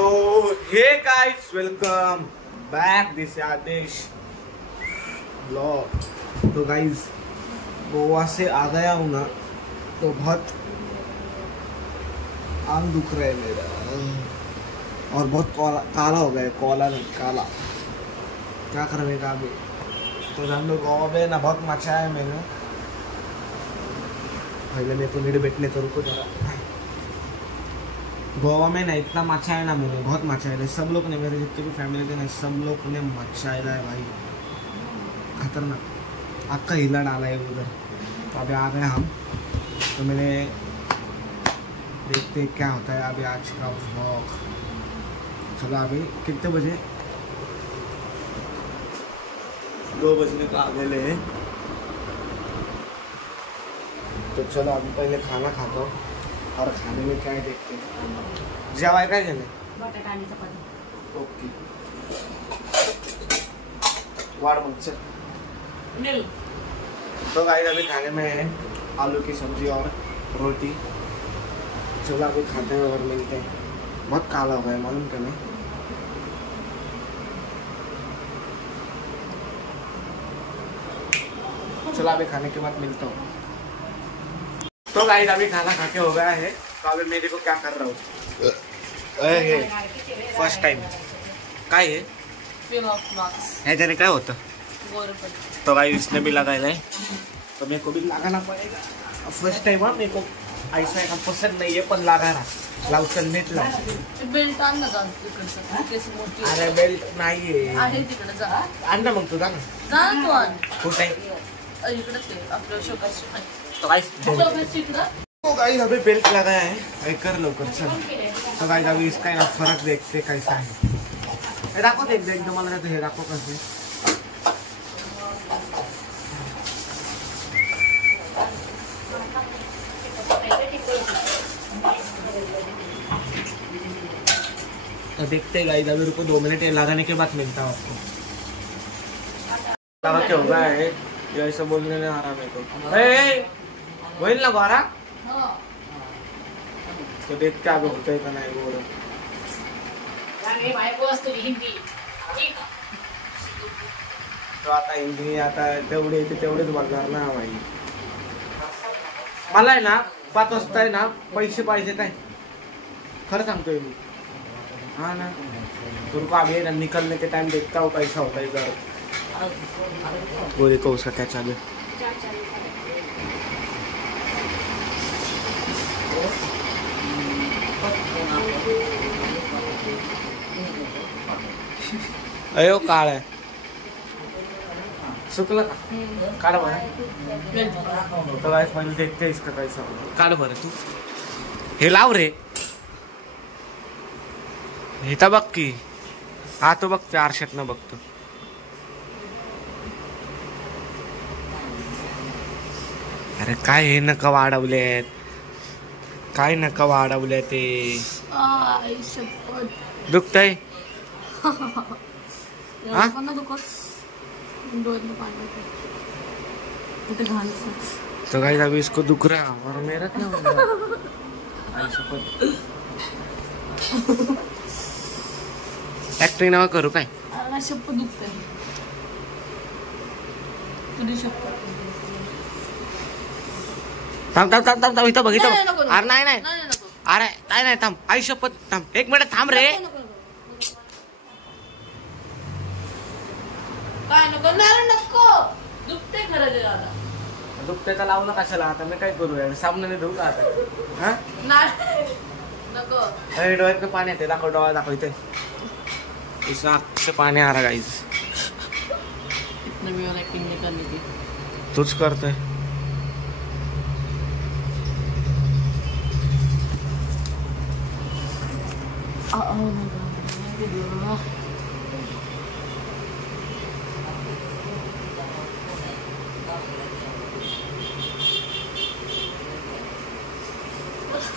तो hey guys, welcome back this Adesh blog. तो guys Goa से आ गया हूँ ना, तो बहुत आंख दुख रहा है मेरा और बहुत काला हो गया, काला नहीं काला। क्या करने का अभी। तो हम लोग गोवा में ना बहुत मचा है मैंने। पहले मेरे को नीड बैठने तो रुको जरा। गोवा में ना इतना मचा है ना मैंने, बहुत मचा है। सब लोग ने, मेरे जितने भी फैमिली थे ना, सब लोग ने मचा है भाई, खतरनाक। आपका हिला डाला है उधर। तो अभी आ गए हम, तो मैंने देखते क्या होता है अभी आज का व्लॉग। चलो अभी कितने बजे, 2 बजने का आगे ले। तो चलो अभी पहले खाना खाता हूँ और खाने में क्या है देखते हैं। जेवाय काय केलं? बटाटा आणि चपाती। ओके, वाड़ मग चल। तो गाइस अभी खाने में है आलू की सब्जी और रोटी। चलो अभी खाते हैं और मिलते हैं। बहुत काला हो गया है मालूम क्या नहीं। चलो अभी खाने के बाद मिलता हूँ। तो गाइस अभी खाना खा के हो गया है। तो अभी मेरे को क्या कर रहा हूँ, फर्स्ट टाइम काय है ह्याच्याने काय होतं। तो गाइस इसने भी लगाया है, तो मेरे को भी लगाना पड़ेगा। फर्स्ट टाइम है, मेरे को ऐसा का पसंद नहीं है, पण लगाना लाव चलनेत लाव। बेल्ट आण ना जाऊन तिकडचं, केस मोठी आहे। अरे बेल्ट नाही आहे तिकडे जा। आण ना मग तू, जा ना। जा तू आण। कुठे? इकडेच आहे आपल्या शोकाशी। तो गाइस तो गाइस अभी बेल्ट लगाया है, कर लवकर चल। तो गाइस अभी इसका ना फरक देखते कैसा है। हे दाखव ते एकदम मला नाही, हे दाखव कसे। तो देखते गाइस अभी, रुको 2 मिनट लगाने के बाद मिलता हूँ आपको। लगा के हो गया है, ये ऐसा बोलने नहीं आ रहा मेरे को। वही लगा रहा। तो देखते आगे होता है का नाही गोर। तो आता हिंदी आता तेवढे तेवढेच बघणार ना भाई। मला आहे ना 5 वाजता आहे ना पैसे पाहिजे काय, खरं सांगतोय मी। हाँ ना, तुमको अभी ना निकलने के टाइम देखता हूँ कैसा होता है इधर। वो देखो उसका क्या चालू है। अयो काळ है, शुक्ला काढ बरं। तो गाइस पहले देखते हैं इसका कैसा होता है। काढ बरं तू, हे लाव रे। हे तर बघ की, हा तो बघ 400 न बघतो। अरे काय हे नका वाढवलेत, काय नका वाढवले ते। दुखतय तो गाइस अभी इसको दुख रहा है और मेरा क्या होगा। एक्टिंग नका करू काय। शप्प दुखतंय तुझी शप्प। थांब थांब थांब थांब, इथं बघ इथं। अरे नाही नाही, नको। अरे नाही नाही, थांब आई शपथ, थांब 1 मिनिट थांब रे। काय नको नको, दुखते खरं रे दादा। दुखते का लावलं कशाला, आता मी काय करू यार, सामने धुऊ का आता। हा नको। अरे डोळ्यात पाणी येते, दाखव डोळा दाखव इथे। इस आँख से पानी आ रहा गाइस। इतना भी और एक्टिंग नहीं करनी थी, तुझ करते।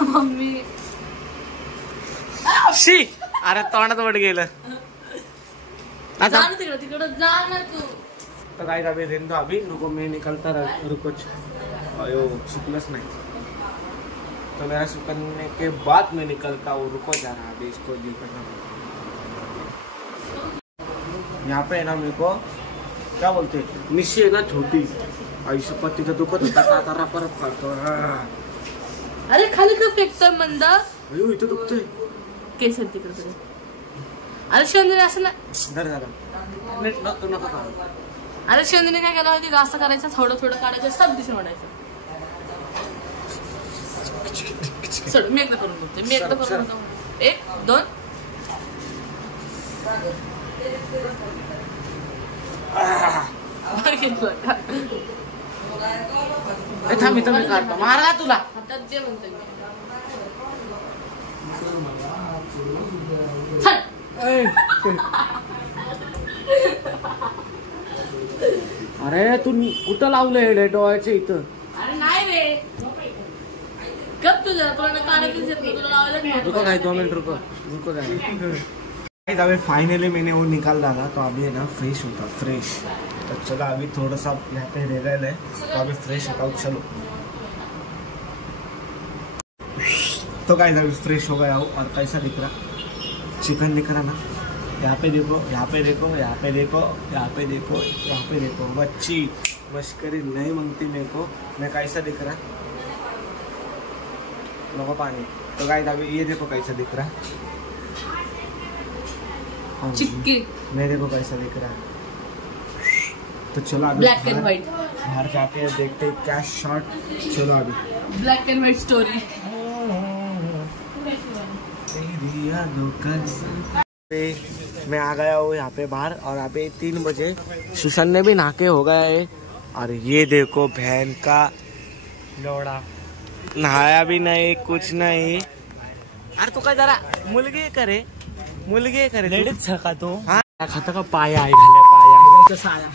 मम्मी शी, अरे तोंडात वड गेलं आता। तिकडे जा ना तू। तो गाइस अभी रहने दो, अभी रुको मैं निकलता रुको। अयो शुक्लच नहीं। तो तो मेरा सुकड़ने के बाद मैं निकलता हूँ। रुको जरा अभी इसको ये करना। यहाँ पे है ना मेरे को क्या बोलते निशी है ना छोटी आयुष्य पत्ती तो दुखत होता तारा परत काढतो। अरे खाली का फेकतोय मंदा अयो इथं दुखतंय केस तिकडे। अरे शंदीने असं ना धर जरा नीट नको नको काढू। अरे शंदीने काय केलं होती जास्त करायचं थोडं थोडं काढायचं सब दिशेने ओढायचं। चल मी एकदा करून बघते मी एकदा करून बघतो 1 2 थांब इथं मी काढतो मारला तुला हातात जे म्हणतोय अरे तू कुठं लावलंय डोळ्याच्या इथं? अरे नाही रे कब तुझ्या तुला काढायचं तुला लावायला रुको गाइस 2 मिनट रुको गाइस। अभी फाइनली मैंने वो निकाल डाला तो अभी है ना फ्रेश होता फ्रेश। तो चलो अभी थोड़ा सा यहाँ पे रह गए तो अभी फ्रेश होता हूँ। चलो तो गाइस अभी फ्रेश हो गया हूँ और कैसा दिख रहा चिकन दिख रहा ना। यहाँ पे देखो यहाँ पे देखो यहाँ पे देखो यहाँ पे देखो यहाँ पे देखो बच्ची मस्करी नहीं मांगती मेरे को। मैं कैसा दिख रहा लोगों पानी। तो गाइस अभी ये देखो कैसा दिख रहा चिक्की मेरे को कैसा दिख रहा है। तो चलो अभी ब्लैक एंड व्हाइट बाहर जाके देखते हैं क्या शॉट। चलो अभी ब्लैक एंड व्हाइट स्टोरी। मैं आ गया हूँ यहाँ पे बाहर और अभी 3 बजे सुशांत ने भी नहाके हो गया है। और ये देखो बहन का लोड़ा नहाया भी नहीं कुछ नहीं। अरे तू काय जरा मुलगी करे लेडीज सका तो हाँ खाता का पाया आहे घाल्या पाया साया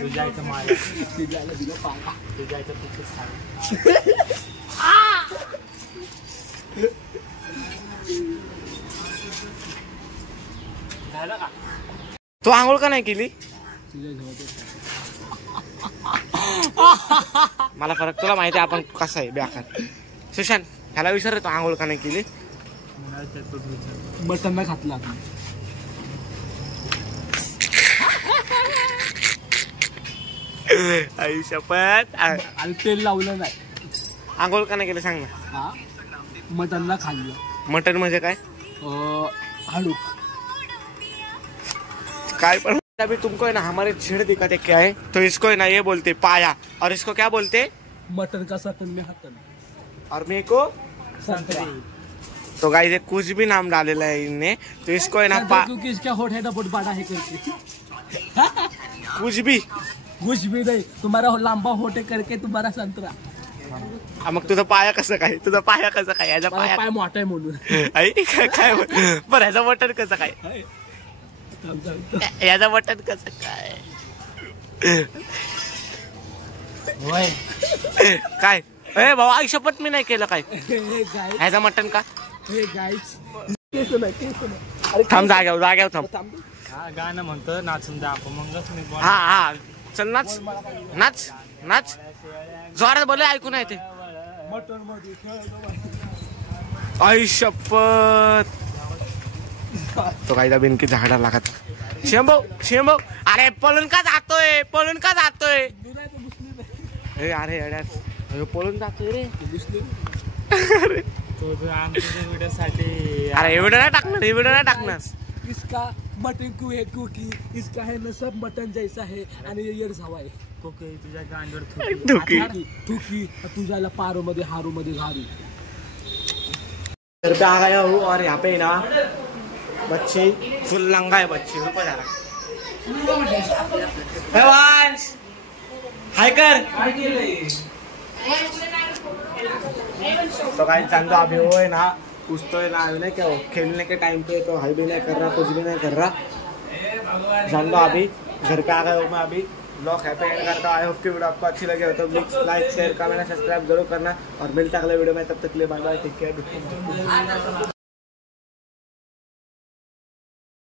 तुझ्याचं माया तुझ्याला दिलं पाया तुझ्याचं पिछे साया। झालं का तू आंघोळ का नाही केली? मला फरक तुला माहिती आहे आपण कसं आहे बेकार। सुशांत ह्याला विचार तू आंघोळ का नाही केली? बटन घातला आई शपथ आणि तेल लावलं नाही आंघोळ का नाही केलं सांग ना। मटनला खाल्लं। मटन म्हणजे काय? हाडूक काय पण अभी तुमको है ना हमारे छेड़ दिखाते क्या है तो इसको है ना ये बोलते पाया और इसको क्या बोलते मटन का सटन में हटन और मेरे को संतरा। तो गाइस ये कुछ भी नाम डालेला है इनने तो इसको है ना क्योंकि इसका होठ है ना बहुत बड़ा है करके कुछ भी नहीं तुम्हारा लांबा होठ है करके तुम्हारा संतरा। मग तुझा पाया कसं काय याचा पाय मोठा आहे म्हणून आई काय बरं याचा बटन कसं काय याचा बटन कसं काय काय ए भाऊ आई शपथ मी नाही केलं काय ह्याचा मटन का थांब जाग्यावर थांब गाणं म्हणतो नाचून द्या आपण मग हा चल नाच जोरात बोले ऐकू नाही ते आई शपथ। तो कायदा बिनकी झाडा लागत शेंबो अरे पळून का जातोय अरे अड्यात पळून जातोय रे व्हिडिओ साठी। अरे व्हिडिओ नाही टाकणार इसका मटन क्यों है क्योंकि इसका है ना सब मटन जैसा है आणि ये हवा आहे तुझ्या गांडीवर थुकी तुझ्याला पारो मध्ये हारू मध्ये घालू। घर पे आ गया हूँ और यहाँ पे ना बच्चे फुल लंगा है बच्चे रुको जरा हाय कर तो गाइस जान दो अभी वो है ना कुछ तो है ना अभी नहीं क्या खेलने के टाइम पे तो हाई भी नहीं कर रहा कुछ भी नहीं कर रहा जान दो अभी घर पे आ गया हूँ मैं अभी ब्लॉग यहाँ पे एंड करता हूँ। आई होप कि वीडियो आपको अच्छी लगे हो तो please like share comment subscribe जरूर करना और मिलता अगले वीडियो में तब तक के लिए बाय बाय टेक केयर।